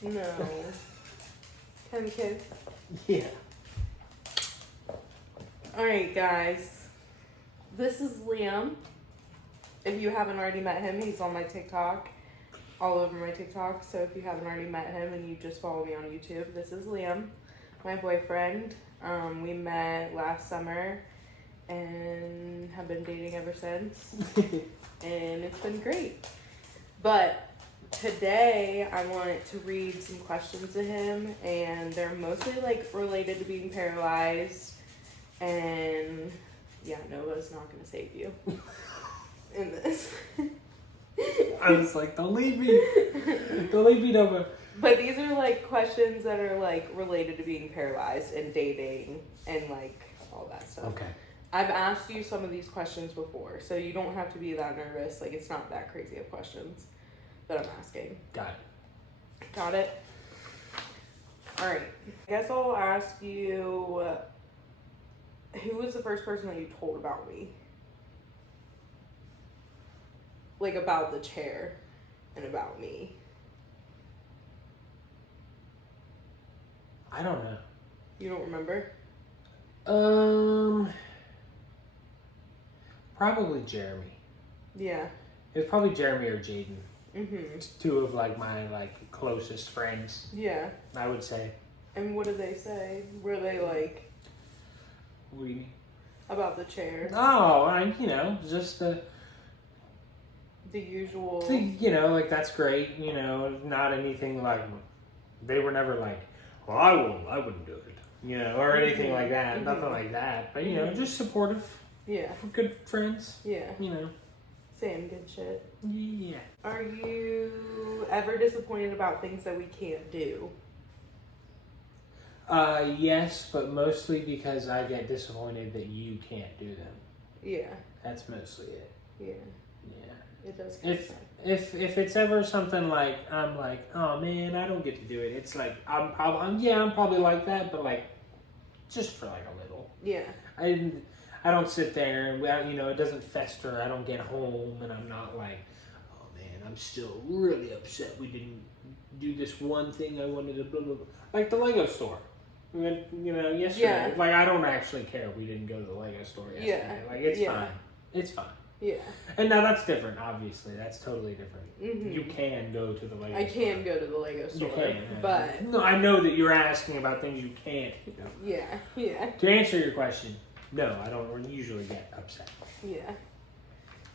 No. Can we kiss? Yeah. Alright, guys. This is Liam. If you haven't already met him, he's on my TikTok. All over my TikTok. So if you haven't already met him and you just follow me on YouTube, this is Liam, my boyfriend. We met last summer and have been dating ever since. And it's been great. But today I wanted to read some questions to him, and they're mostly like related to being paralyzed. And yeah, Nova's not gonna save you in this. I was like, don't leave me. Don't leave me, Nova. But these are like questions that are like related to being paralyzed and dating and like all that stuff. Okay. I've asked you some of these questions before, so you don't have to be that nervous. Like, it's not that crazy of questions that I'm asking. Got it. Got it? Alright. I guess I'll ask you, who was the first person that you told about me? Like, about the chair and about me. I don't know. You don't remember? Probably Jeremy. Yeah. It was probably Jeremy or Jaden. Mm-hmm. It's two of like my like closest friends. Yeah. I would say. And what did they say? Were they like... What do you mean? About the chair? Oh, just the usual... like that's great, not anything like, they were never like, well, I wouldn't do it, or anything like that, Mm-hmm. nothing like that, but just supportive, Yeah. good friends, Yeah. Saying good shit. Yeah. Are you ever disappointed about things that we can't do? Yes, but mostly because I get disappointed that you can't do them. Yeah. That's mostly it. Yeah. Yeah. It does. If it's ever something like I'm like, oh man, I don't get to do it. It's like I'm probably like that, but like just for like a little. Yeah. I don't sit there and it doesn't fester. I don't get home and I'm not like, oh man, I'm still really upset we didn't do this one thing I wanted to blah blah blah. Like the Lego store. We went, yesterday. Yeah. Like I don't actually care we didn't go to the Lego store yesterday. Yeah. Like it's Yeah. fine. It's fine. Yeah. And now that's different, obviously. That's totally different. Mm-hmm. You can go to the Lego store. I can go to the Lego store. You can. But... No, I know that you're asking about things you can't do. Yeah. Yeah. To answer your question, no, I don't usually get upset. Yeah.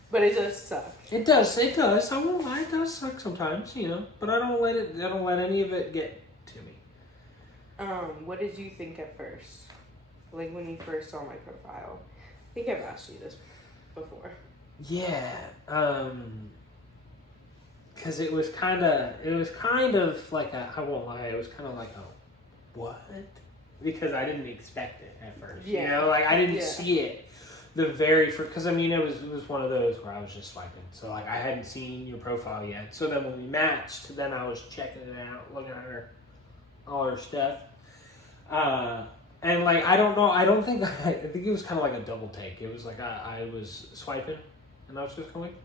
But it does suck. It does. I won't lie, it does suck sometimes, But I don't let any of it get to me. What did you think at first? Like when you first saw my profile? I think I've asked you this before. Yeah, because it was kind of like I won't lie, it was kind of like a, what? Because I didn't expect it at first, like I didn't see it the very first, because it was one of those where I was just swiping, so like I hadn't seen your profile yet, so then when we matched, then I was checking it out, looking at all her stuff, and like, I think it was kind of like a double take. It was like I was swiping, and I was just kind of like,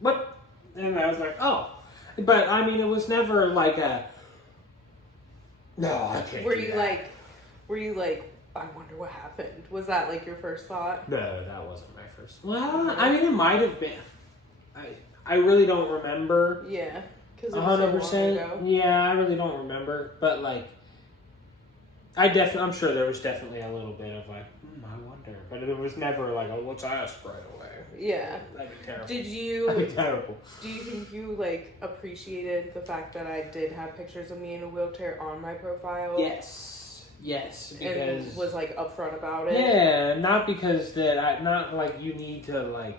what? And I was like, oh. But, it was never like a, no, I can't Were do you that. like, I wonder what happened? Was that like your first thought? No, that wasn't my first. Well, it might have been. I really don't remember. Yeah. 'Cause 100%. Yeah, I really don't remember. But, like, I'm sure there was definitely a little bit of like, I wonder, but it was never like, oh, let's ask right away. Yeah. That'd be terrible. That'd be terrible. Do you think you like appreciated the fact that I did have pictures of me in a wheelchair on my profile? Yes, because and was like upfront about it. Yeah, not because not like you need to like.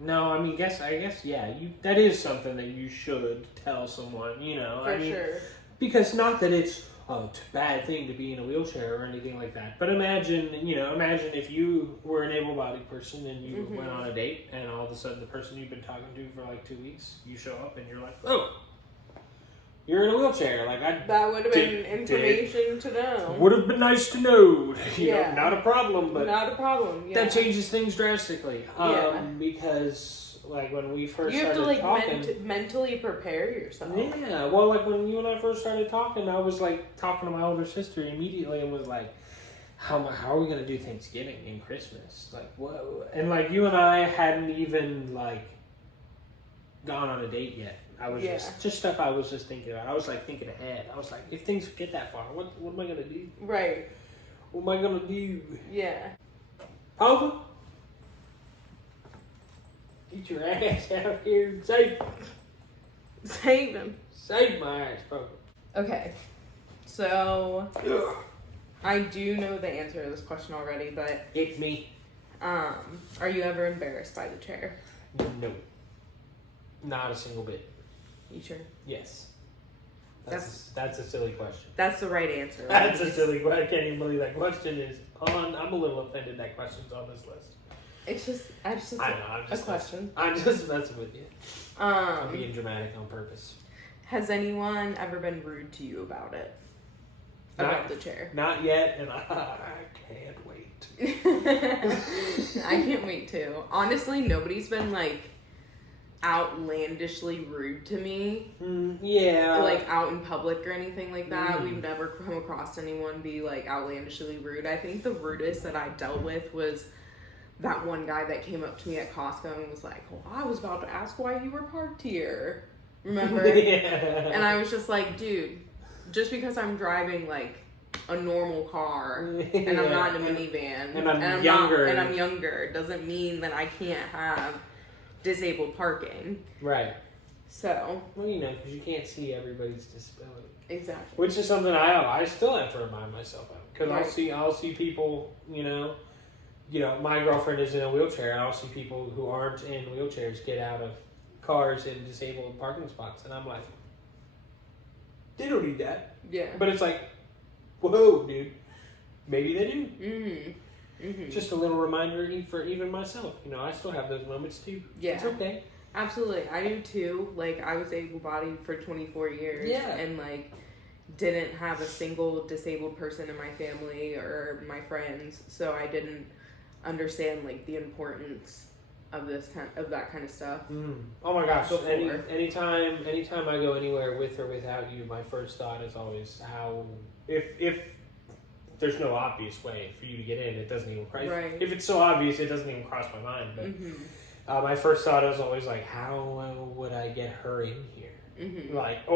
No, I guess yeah. That is something that you should tell someone. For sure. Because not that it's a bad thing to be in a wheelchair or anything like that. But imagine if you were an able-bodied person and you went on a date and all of a sudden the person you've been talking to for like 2 weeks, you show up and you're like, oh, you're in a wheelchair. Like that would have been information to know. Would have been nice to know. Yeah. Not a problem, but not a problem. Yeah. that changes things drastically. Because like when we first You have started to like talking. Mentally prepare yourself. Yeah, well, like when you and I first started talking, I was like talking to my older sister immediately and was like, how are we gonna do Thanksgiving and Christmas? Like, whoa. And like you and I hadn't even like gone on a date yet. I was just stuff I was just thinking about. I was like thinking ahead. I was like, if things get that far, what am I gonna do? Right. What am I gonna do? Yeah. Papa, get your ass out here and save him. Save my ass, Papa. Okay. So I do know the answer to this question already, but It's me. are you ever embarrassed by the chair? No. Not a single bit. You sure? Yes. That's a silly question. That's the right answer. Right? That's a silly question. I can't even believe that question is on. I'm a little offended that question's on this list. It's just, I know, I'm just a question. I'm just messing with you. I'm being dramatic on purpose. Has anyone ever been rude to you about it? About the chair? Not yet, and I can't wait. I can't wait too. Honestly, nobody's been like outlandishly rude to me. Yeah. Like out in public or anything like that. We've never come across anyone be like outlandishly rude. I think the rudest that I dealt with was that one guy that came up to me at Costco and was like, "Oh, I was about to ask why you were parked here." Remember? Yeah. And I was just like, dude, just because I'm driving like a normal car and I'm not in a minivan and I'm younger doesn't mean that I can't have disabled parking. Right. So. Well, because you can't see everybody's disability. Exactly. Which is something I still have to remind myself of. Because Right. I'll see people, my girlfriend is in a wheelchair, and I'll see people who aren't in wheelchairs get out of cars in disabled parking spots, and I'm like, they don't need that. Yeah. But it's like, whoa, dude, maybe they do. Mm-hmm. Mm-hmm. Just a little reminder for even myself. I still have those moments too. Yeah. It's okay. Absolutely. I do too. Like, I was able-bodied for 24 years. Yeah. And, like, didn't have a single disabled person in my family or my friends. So I didn't understand, like, the importance of that kind of stuff. Oh my gosh! Before. Anytime I go anywhere with or without you, my first thought is always how if there's no obvious way for you to get in, it doesn't even cross. Right. If it's so obvious, it doesn't even cross my mind. But my first thought is always like, how would I get her in here? Mm-hmm. Like, /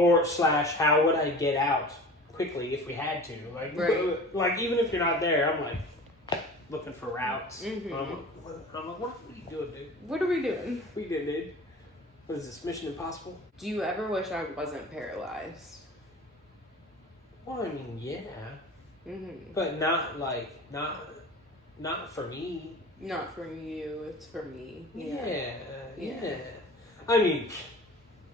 how would I get out quickly if we had to? Like, right. Like even if you're not there, I'm like looking for routes. Mm-hmm. I'm like, what are we doing, dude? What are we doing? What are you doing, dude? What is this, Mission Impossible? Do you ever wish I wasn't paralyzed? Well, I mean, yeah. Mm-hmm. But not for me. Not for you, it's for me. Yeah. I mean,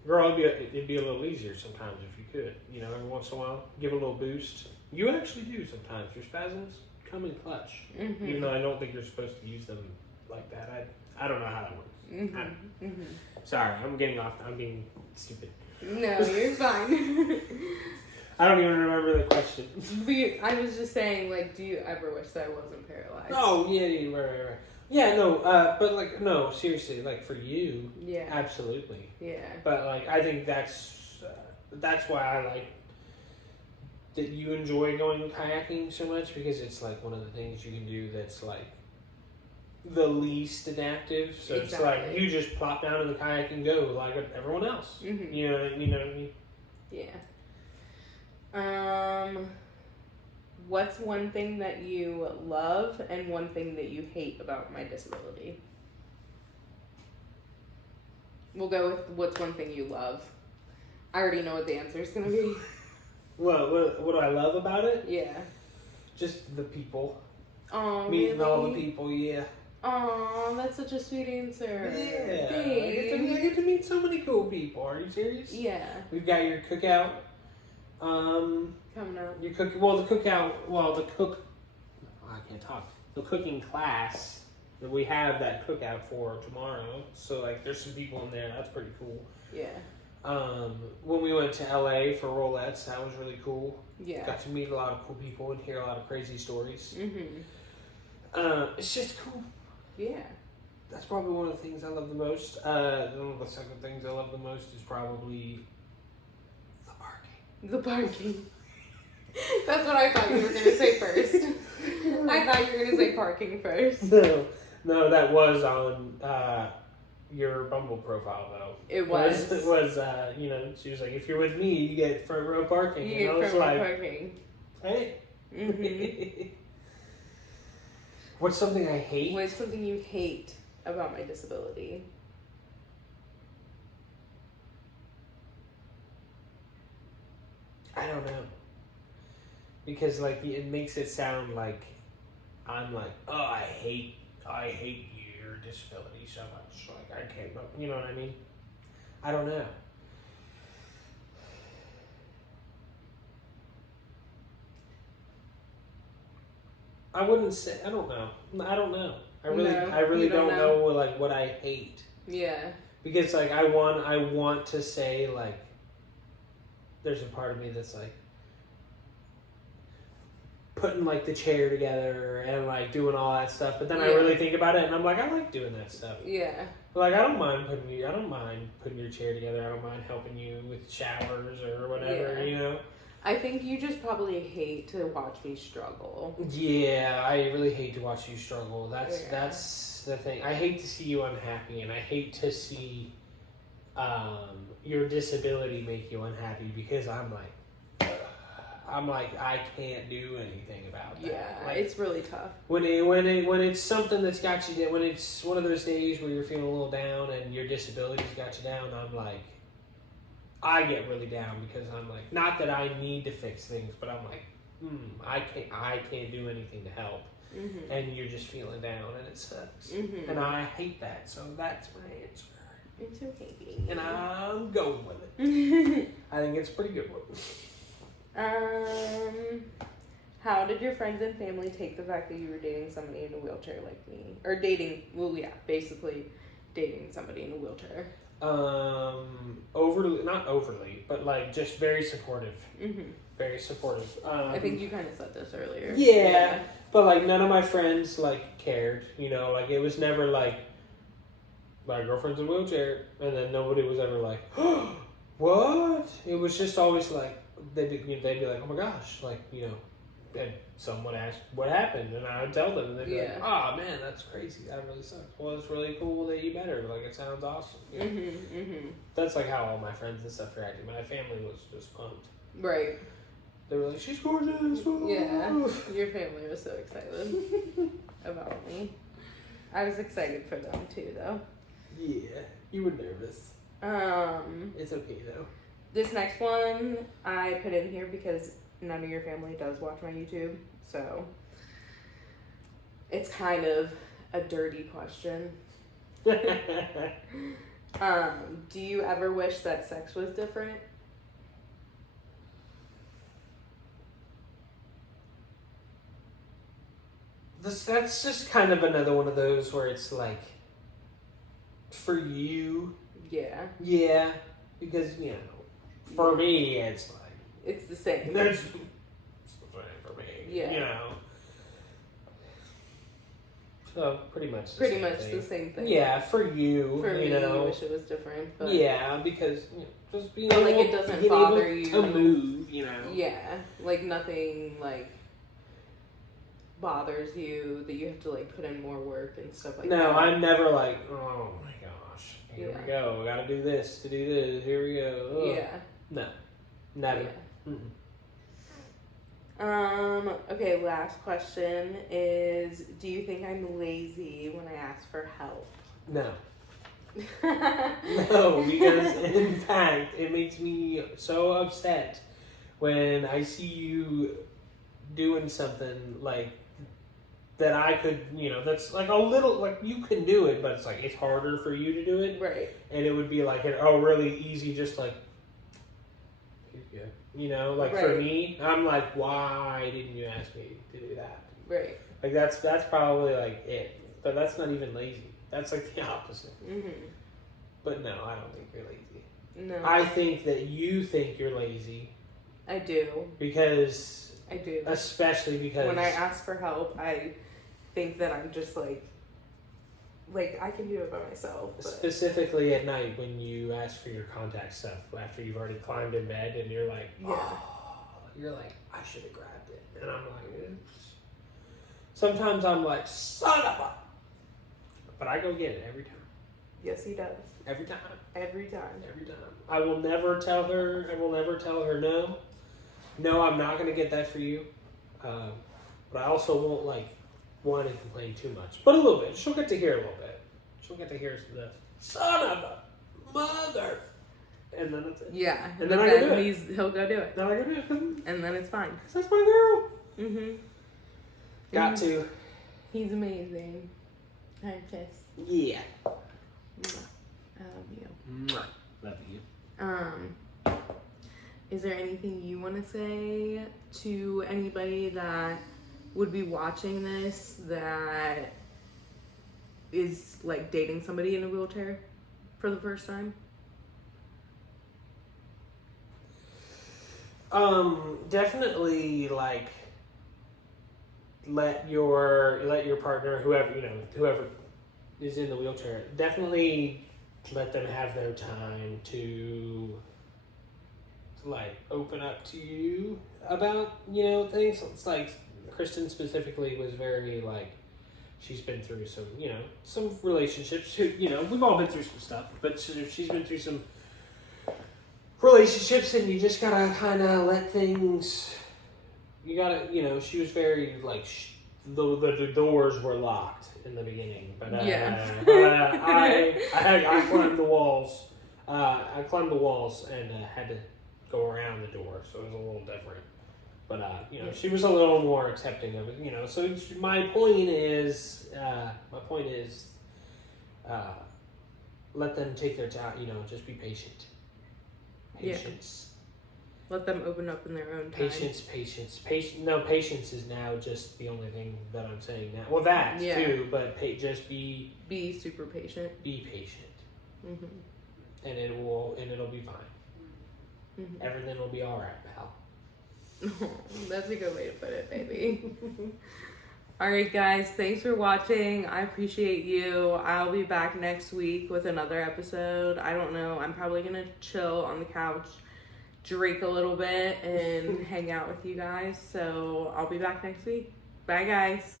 girl, it'd be a little easier sometimes if you could. Every once in a while, give a little boost. You actually do sometimes. Your spasms come in clutch. Mm-hmm. Even though I don't think you're supposed to use them like that. I don't know how that works. Mm-hmm. Mm-hmm. Sorry, I'm being stupid. No, you're fine. I don't even remember the question. I was just saying, like, do you ever wish that I wasn't paralyzed? Oh, yeah, right. Yeah, no, but, like, no, seriously, like, for you, yeah, absolutely. Yeah. But, like, I think that's why I like that you enjoy going kayaking so much, because it's, like, one of the things you can do that's, like, the least adaptive. So It's like, you just plop down in the kayak and go, like everyone else. Mm-hmm. You know what I mean? Yeah. What's one thing that you love and one thing that you hate about my disability? We'll go with what's one thing you love. I already know what the answer is going to be. What do I love about it? Yeah. Just the people. Oh, Meeting really? all the people, yeah. Oh, that's such a sweet answer. Yeah. Thanks. I get to meet so many cool people. Are you serious? Yeah. We've got your cookout. Coming up. The cooking class that we have that cookout for tomorrow. So, like, there's some people in there. That's pretty cool. Yeah. When we went to LA for Rolettes, that was really cool. Yeah. Got to meet a lot of cool people and hear a lot of crazy stories. Mm-hmm. It's just cool. Yeah. That's probably one of the things I love the most. One of the second things I love the most is probably the parking. The parking. That's what I thought you were going to say first. I thought you were going to say parking first. No, that was on your Bumble profile, though. It was. It was, she was like, if you're with me, you get front row parking. You get front row parking. Hey. Mm-hmm. What's something I hate? What's something you hate about my disability? I don't know. Because, like, it makes it sound like I'm like, oh, I hate your disability so much. Like, I can't, you know what I mean? I don't know. I wouldn't say, I don't know. I really don't know, like, what I hate. Yeah. Because, like, I want to say, like, there's a part of me that's, like, putting, like, the chair together and, like, doing all that stuff. But then I really think about it, and I'm like, I like doing that stuff. Yeah. Like, I don't mind putting your chair together. I don't mind helping you with showers or whatever, you know? I think you just probably hate to watch me struggle. Yeah, I really hate to watch you struggle. That's the thing. I hate to see you unhappy, and I hate to see your disability make you unhappy, because I'm like, I can't do anything about that. Yeah, like, it's really tough. When it's something that's got you, when it's one of those days where you're feeling a little down and your disability's got you down, I'm like, I get really down, because I'm like, not that I need to fix things, but I'm like, I can't do anything to help. Mm-hmm. And you're just feeling down, and it sucks. Mm-hmm. And I hate that, so that's my answer. It's okay. And I'm going with it. I think it's a pretty good one. How did your friends and family take the fact that you were dating somebody in a wheelchair like me? Or basically dating somebody in a wheelchair. Not overly, but like just very supportive. Mm-hmm. Very supportive. I think you kind of said this earlier. Yeah, but like none of my friends like cared, you know, like it was never like my girlfriend's in a wheelchair, and then nobody was ever like, oh, what? It was just always like, they'd be like, oh my gosh, like, you know, and someone asked what happened, and I would tell them, and they'd be like, oh man, that's crazy, that really sucks. Well, it's really cool that you met her, like, it sounds awesome. You know? Mm-hmm. That's like how all my friends and stuff reacted. My family was just pumped. Right. They were like, she's gorgeous. Woo. Yeah, your family was so excited about me. I was excited for them too, though. Yeah, you were nervous. It's okay though. This next one I put in here because none of your family does watch my YouTube, so it's kind of a dirty question. Do you ever wish that sex was different? That's just kind of another one of those where it's like, for you. Yeah, because, you know, for me, it's like, it's the same. It's the same for me. Yeah. You know. So pretty much the same thing. Yeah, for you. For me, know. I wish it was different. But yeah, because just being able, like, it doesn't bother you to move, you know. Yeah, like nothing like bothers you that you have to like put in more work and stuff like that. No, I'm never like, oh my gosh, here we go. We gotta do this to do this. Here we go. Ugh. Yeah. No, never. Yeah. Okay, last question is, do you think I'm lazy when I ask for help? No. No, because in fact, it makes me so upset when I see you doing something like that I could, you know, that's like a little, like you can do it, but it's like, it's harder for you to do it. Right. And it would be like, really easy, just like, you know, like for me, I'm like, why didn't you ask me to do that? Right. Like that's probably like it, but that's not even lazy. That's like the opposite. Mm-hmm. But no, I don't think you're lazy. No. I think that you think you're lazy. I do. Because. I do. Especially because. When I ask for help, I think that I'm just like like, I can do it by myself. But. Specifically at night when you ask for your contact stuff after you've already climbed in bed and you're like, you're like, I should have grabbed it. And I'm like, oops. Sometimes I'm like, son of a. But I go get it every time. Yes, he does. Every time. Every time. Every time. I will never tell her no. No, I'm not going to get that for you. But I also won't like whine and complain too much. But a little bit. She'll get to hear a little bit. She'll get to hear the son of a mother. And then that's it. Yeah. And then I go do it. He'll go do it. Then I go do it. And then it's fine. Because that's my girl. Mm-hmm. Got to. He's amazing. Hi, kiss. Yeah. I love you. Mwah. Love you. Is there anything you want to say to anybody that would be watching this that is like dating somebody in a wheelchair for the first time? Definitely like let your partner, whoever is in the wheelchair, definitely let them have their time to like open up to you about, things. It's like Kristen specifically was very like, she's been through some relationships, we've all been through some stuff, but she's been through some relationships, and you just gotta kind of let things, she was very like, the doors were locked in the beginning, but I climbed the walls. I climbed the walls and had to go around the door, so it was a little different. But she was a little more accepting of it. So my point is, let them take their time. Just be patient. Patience. Yeah. Let them open up in their own time. Patience. No, patience is now just the only thing that I'm saying now. Well, that too, but just be super patient. Be patient. Mm-hmm. And it'll be fine. Mm-hmm. Everything will be all right, pal. That's a good way to put it, baby. All right, guys, thanks for watching. I appreciate you. I'll be back next week with another episode. I don't know. I'm probably going to chill on the couch, drink a little bit, and hang out with you guys. So I'll be back next week. Bye, guys.